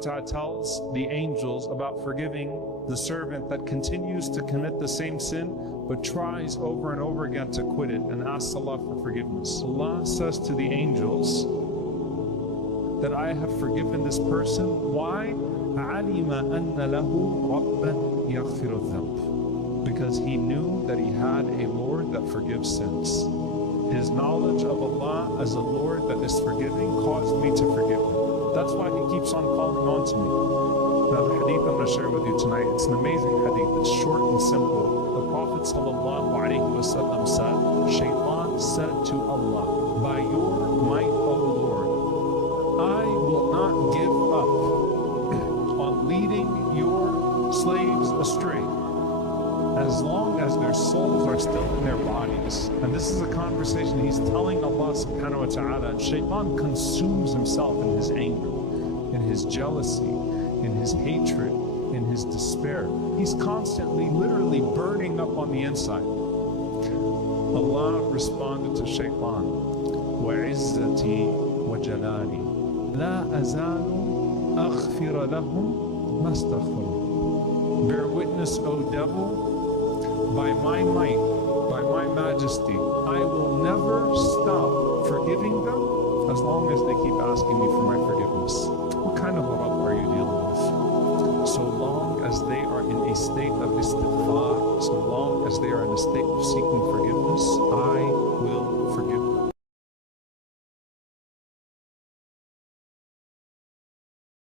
Ta'ala tells the angels about forgiving the servant that continues to commit the same sin but tries over and over again to quit it and asks Allah for forgiveness. Allah says to the angels that I have forgiven this person. Why? عَلِمَ أَنَّ لَهُ رَبًّا يَغْفِرُ الذَّنْبِ, because he knew that he had a Lord that forgives sins. His knowledge of Allah as a Lord that is forgiving caused me to forgive him. That's why he keeps on calling on to me. Now the hadith I'm going to share with you tonight, it's an amazing hadith. It's short and simple. The Prophet ﷺ said, Shaitan said to Allah, by your might, O Lord, I will not give up on leading your slaves astray as long as their souls are still in their bodies. And this is a conversation he's telling Allah subhanahu wa ta'ala, and Shaitan consumes himself in his anger, in his jealousy, in his hatred, in his despair. He's constantly, literally burning up on the inside. Allah responded to Shaitan, وَعِزَّتِي وَجَلَالِي لَا أَزَالُ أَغْفِرَ لَهُمْ مَا اسْتَغْفَرُوا. Bear witness, O devil, by my might, by my majesty, I will never stop forgiving them as long as they keep asking me for my forgiveness. What kind of a Rabb are you dealing with? So long as they are in a state of istighfar, so long as they are in a state of seeking forgiveness, I will forgive them.